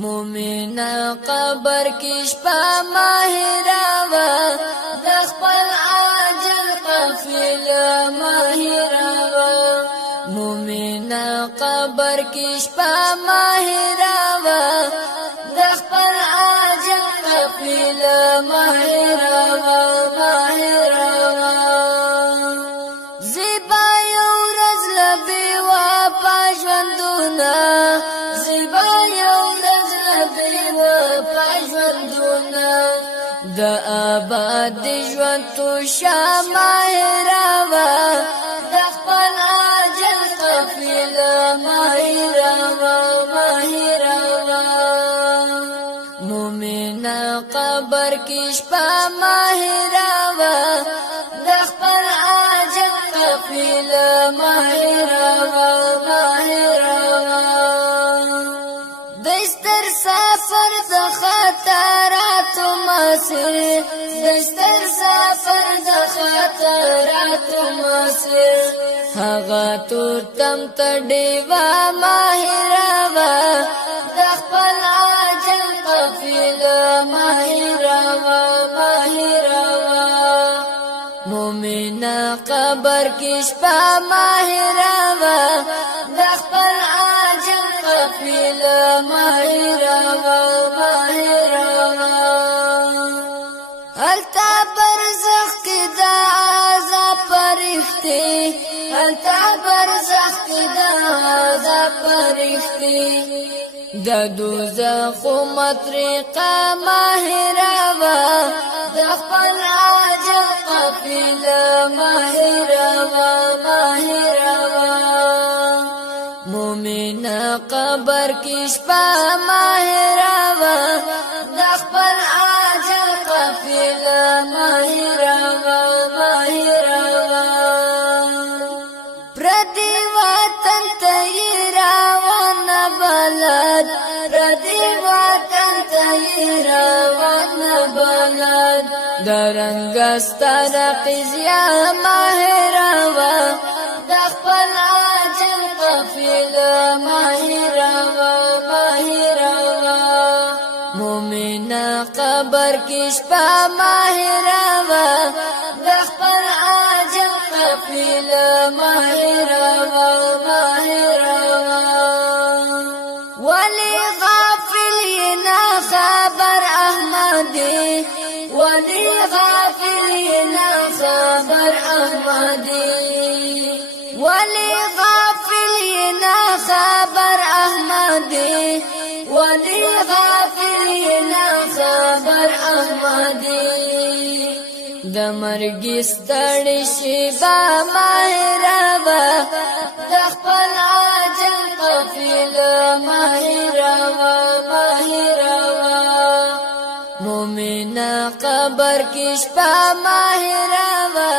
مومنا قبر کی شپا ماهراوا د خپل عاجل قافله ماهراوا مومنا قبر کی شپا ماهراوا د خپل عاجل قافله ماهراوا زیبا یو رز لبی وا پښوندونه زیبا د آباد ژوند تو شامایراوا د خپل اجل قافله ماهراوا مومنا قبر کې شپه ماهراوا د خپل اجل قافله ماهراوا دستر سفر د خطرات مسیر دستر سفر د خطرات مسیر هغه تور تم تډیوا ماهراوا د خپل اجل قافله ماهراوا مومنا قبر کې شپه ماهراوا د خپل اجل قافله ماهراوا التا برزخ کی دا عذاب پرختی التا برزخ کی دا عذاب پرختی دا دوزخ مطرقه ماهراوا د خپل اجل قافله ماهراوا مومنا قبر کی شپه ماهراوا د خپل اجل قافله ماهراوا پردی وطن تیراوان بلد پردی وطن تیراوان بلد درنگستر قضیا ماهراوا د خپل اجل قافله ماهراوا مومنا قبر کې شپه ماهراوا د خپل اجل قافله ماهراوا ولی غافل نه خبر احمدی ولی غافل نه خبر احمدی ولی غافل نه خبر احمدی ولی غافل نه خبر احمدی د مرګ ستړي شیبا ماهراوا د خپل اجل قافله ماهراوا مومنا قبر کې شپه ماهراوا